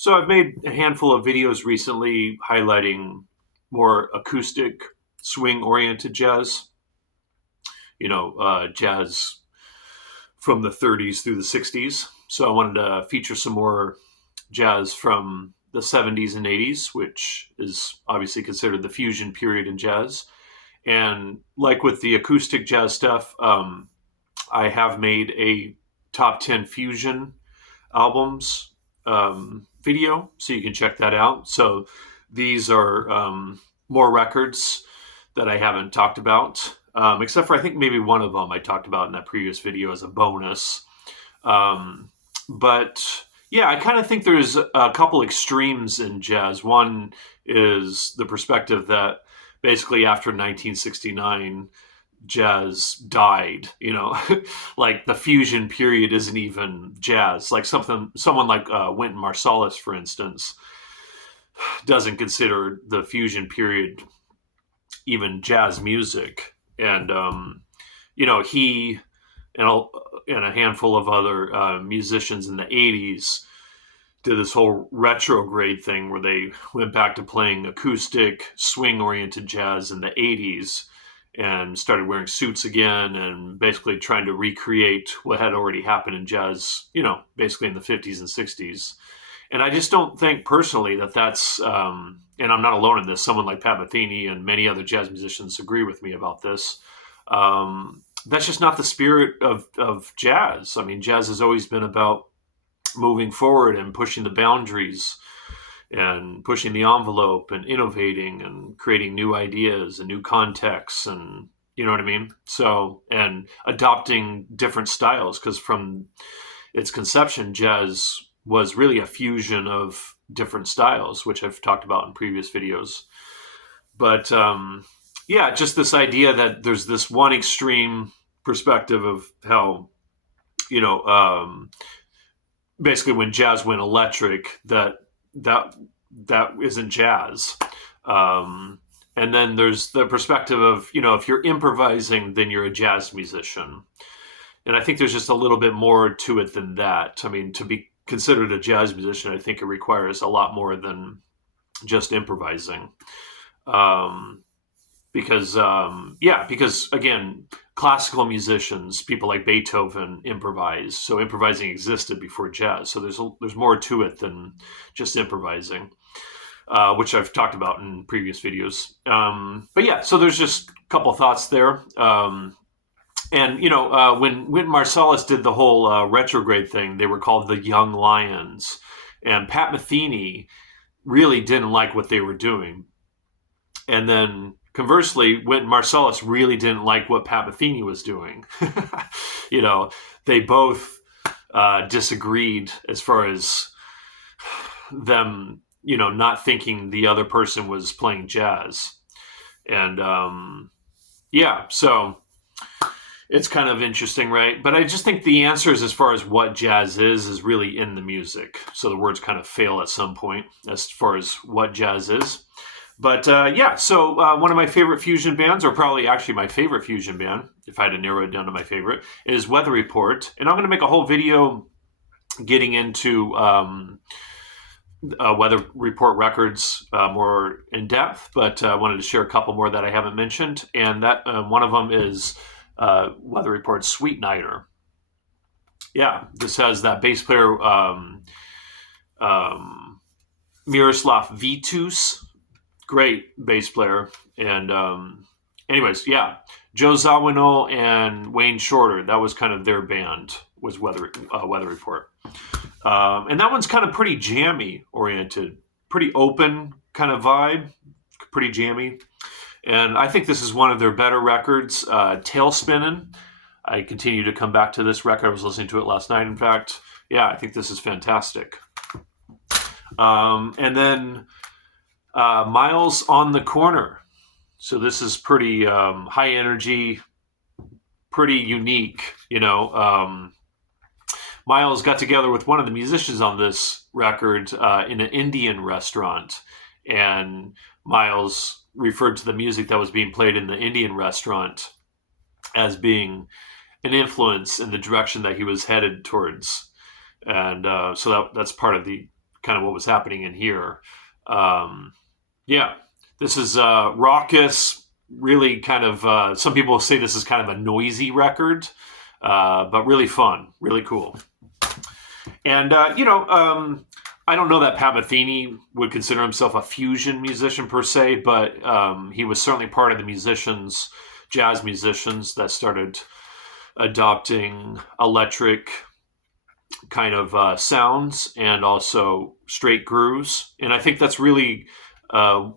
So I've made a handful of videos recently highlighting more acoustic, swing-oriented jazz. Jazz from the 30s through the 60s. So I wanted to feature some more jazz from the 70s and 80s, which is obviously considered the fusion period in jazz. And like with the acoustic jazz stuff, I have made a top 10 fusion albums video, so you can check that out. So these are more records that I haven't talked about, except for I think maybe one of them I talked about in that previous video as a bonus. But yeah, I kind of think there's a couple extremes in jazz. One is the perspective that basically after 1969, jazz died, like the fusion period isn't even jazz. Like someone like Wynton Marsalis, for instance, doesn't consider the fusion period even jazz music. And he and a handful of other musicians in the 80s did this whole retrograde thing where they went back to playing acoustic swing oriented jazz in the 80s and started wearing suits again and basically trying to recreate what had already happened in jazz, basically in the 50s and 60s. And I just don't think personally that that's, and I'm not alone in this, someone like Pat Metheny and many other jazz musicians agree with me about this. That's just not the spirit of jazz. I mean, jazz has always been about moving forward and pushing the boundaries and pushing the envelope and innovating and creating new ideas and new contexts, and you know what I mean? So, and adopting different styles, because from its conception, jazz was really a fusion of different styles, which I've talked about in previous videos. But yeah, just this idea that there's this one extreme perspective of how, you know, basically when jazz went electric, that isn't jazz. And then there's the perspective of, if you're improvising, then you're a jazz musician. And I think there's just a little bit more to it than that. I mean, to be considered a jazz musician, I think it requires a lot more than just improvising. Because again, classical musicians, people like Beethoven, improvise. So improvising existed before jazz. So there's more to it than just improvising, which I've talked about in previous videos. But yeah, so there's just a couple thoughts there. When Wynton Marsalis did the whole retrograde thing, they were called the Young Lions, and Pat Metheny really didn't like what they were doing. And then conversely, Wynton Marsalis really didn't like what Pat Metheny was doing. They both disagreed as far as them, not thinking the other person was playing jazz. And so it's kind of interesting, right? But I just think the answers as far as what jazz is really in the music. So the words kind of fail at some point as far as what jazz is. But so one of my favorite fusion bands, or probably actually my favorite fusion band, if I had to narrow it down to my favorite, is Weather Report. And I'm going to make a whole video getting into Weather Report records more in depth, but I wanted to share a couple more that I haven't mentioned. And that one of them is Weather Report's Sweet Nighter. Yeah, this has that bass player Miroslav Vitus. Great bass player. And Joe Zawinul and Wayne Shorter, that was kind of their band, was Weather Report. And that one's kind of pretty jammy oriented, pretty open kind of vibe, pretty jammy. And I think this is one of their better records, Tailspinnin'. I continue to come back to this record. I was listening to it last night, in fact. Yeah, I think this is fantastic. And then Miles on the Corner. So this is pretty high energy, pretty unique. Miles got together with one of the musicians on this record in an Indian restaurant, and Miles referred to the music that was being played in the Indian restaurant as being an influence in the direction that he was headed towards. And so that's part of the kind of what was happening in here. Yeah, this is raucous, really kind of, some people say this is kind of a noisy record, but really fun, really cool. And, I don't know that Pat Metheny would consider himself a fusion musician per se, but he was certainly part of the jazz musicians that started adopting electric kind of sounds and also straight grooves. And I think that's really a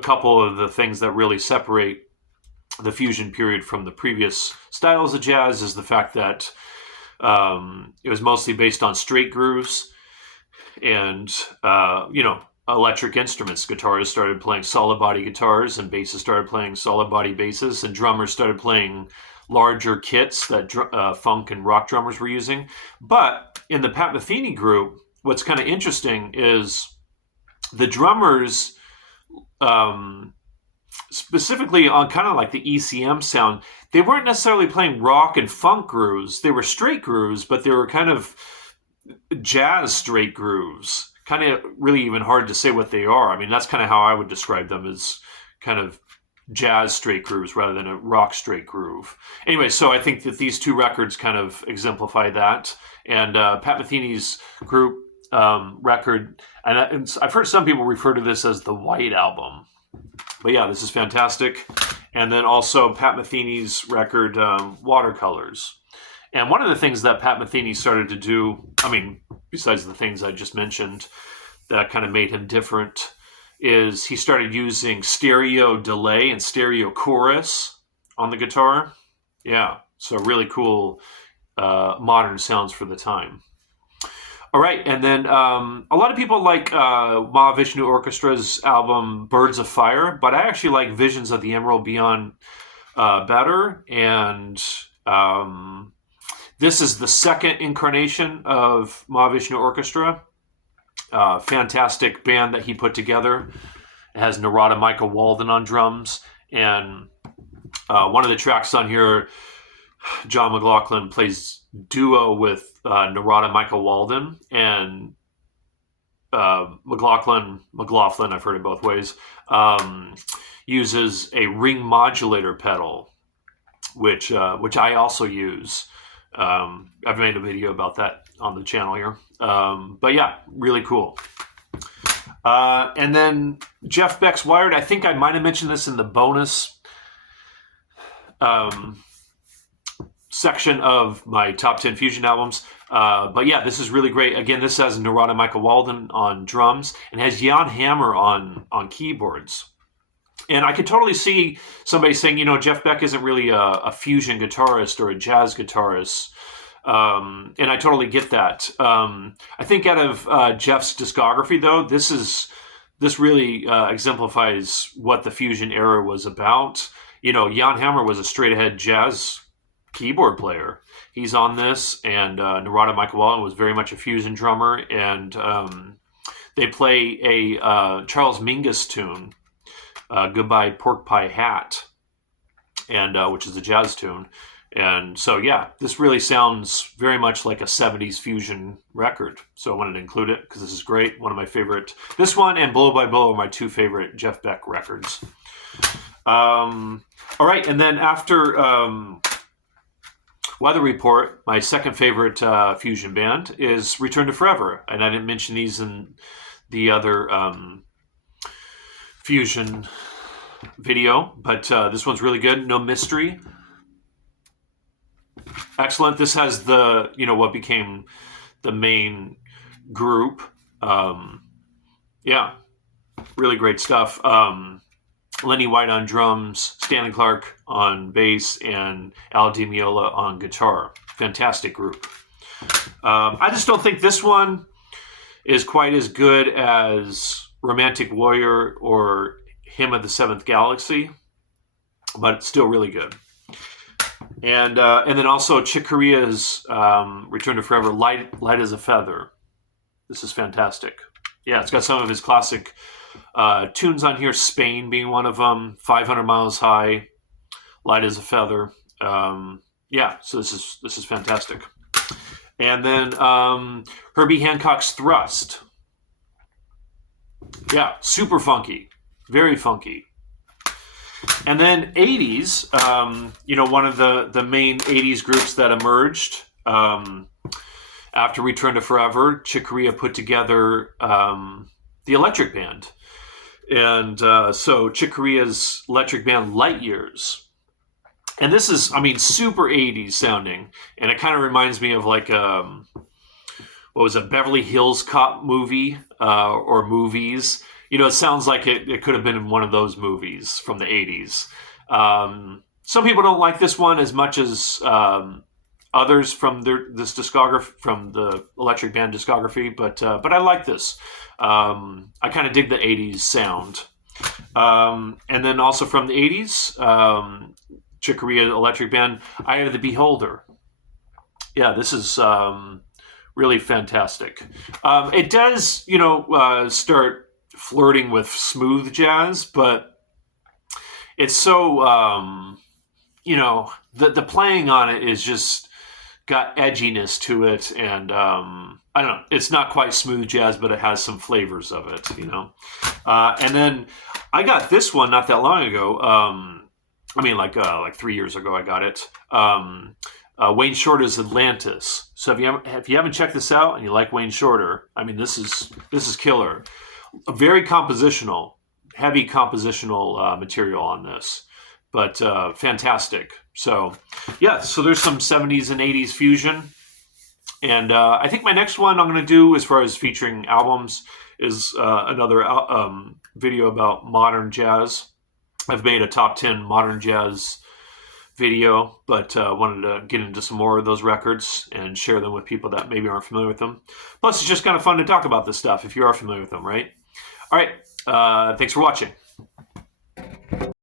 couple of the things that really separate the fusion period from the previous styles of jazz is the fact that it was mostly based on straight grooves and, electric instruments. Guitarists started playing solid body guitars and bassists started playing solid body basses and drummers started playing larger kits that funk and rock drummers were using. But in the Pat Metheny group, what's kind of interesting is the drummers, specifically on kind of like the ECM sound, they weren't necessarily playing rock and funk grooves. They were straight grooves, but they were kind of jazz straight grooves. Kind of really even hard to say what they are. I mean, that's kind of how I would describe them, as kind of jazz straight grooves rather than a rock straight groove. Anyway, so I think that these two records kind of exemplify that. And Pat Metheny's group record, and I've heard some people refer to this as the White Album. But yeah, this is fantastic. And then also Pat Metheny's record, Watercolors. And one of the things that Pat Metheny started to do, besides the things I just mentioned that kind of made him different, is he started using stereo delay and stereo chorus on the guitar. Yeah, so really cool modern sounds for the time. All right, and then a lot of people like Mahavishnu Orchestra's album Birds of Fire, but I actually like Visions of the Emerald Beyond better. And this is the second incarnation of Mahavishnu Orchestra. Fantastic band that he put together. It has Narada Michael Walden on drums. And one of the tracks on here, John McLaughlin plays duo with Narada Michael Walden. And McLaughlin, I've heard it both ways, uses a ring modulator pedal, which I also use. I've made a video about that on the channel here. But yeah, really cool. And then Jeff Beck's Wired. I think I might have mentioned this in the bonus section of my top 10 fusion albums. But yeah, this is really great. Again, this has Narada Michael Walden on drums and has Jan Hammer on keyboards. And I could totally see somebody saying, Jeff Beck isn't really a fusion guitarist or a jazz guitarist. And I totally get that. I think out of Jeff's discography, though, this really exemplifies what the fusion era was about. Jan Hammer was a straight-ahead jazz keyboard player. He's on this, and Narada Michael Walden was very much a fusion drummer. And they play a Charles Mingus tune, Goodbye Pork Pie Hat, and which is a jazz tune. And so, yeah, this really sounds very much like a 70s fusion record. So I wanted to include it because this is great. One of my favorite. This one and Blow by Blow are my two favorite Jeff Beck records. All right, and then after Weather Report, my second favorite fusion band is Return to Forever. And I didn't mention these in the other fusion video, but this one's really good. No Mystery. Excellent. This has the, what became the main group. Yeah, really great stuff. Lenny White on drums, Stanley Clarke on bass, and Al Di Meola on guitar. Fantastic group. I just don't think this one is quite as good as Romantic Warrior or Hymn of the Seventh Galaxy, but it's still really good. And then also Chick Corea's Return to Forever, Light as a Feather. This is fantastic. Yeah, it's got some of his classic tunes on here, Spain being one of them, 500 Miles High, Light as a Feather. Yeah, so this is fantastic. And then Herbie Hancock's Thrust. Yeah, super funky, very funky. And then 80s, one of the main 80s groups that emerged after Return to Forever, Chick Corea put together the Electric Band. And so Chick Corea's Electric Band Light Years. And this is, super 80s sounding. And it kind of reminds me of like, what was it, Beverly Hills Cop movie or movies. It sounds like it could have been in one of those movies from the 80s. Some people don't like this one as much as others from this discography, from the Electric Band discography, but I like this. I kind of dig the 80s sound. And then also from the 80s, Chick Corea Electric Band, Eye of the Beholder. Yeah, this is really fantastic. It does, start flirting with smooth jazz, but it's so, the playing on it is just got edginess to it, and I don't know, it's not quite smooth jazz, but it has some flavors of it, and then I got this one not that long ago. Like 3 years ago I got it. Wayne Shorter's Atlantis. So if you haven't checked this out and you like Wayne Shorter, this is killer. Very compositional, heavy compositional material on this, but fantastic. So yeah, so there's some 70s and 80s fusion. And I think my next one I'm going to do, as far as featuring albums, is another video about modern jazz. I've made a top 10 modern jazz video, but wanted to get into some more of those records and share them with people that maybe aren't familiar with them. Plus, it's just kind of fun to talk about this stuff if you are familiar with them, right? All right. Thanks for watching.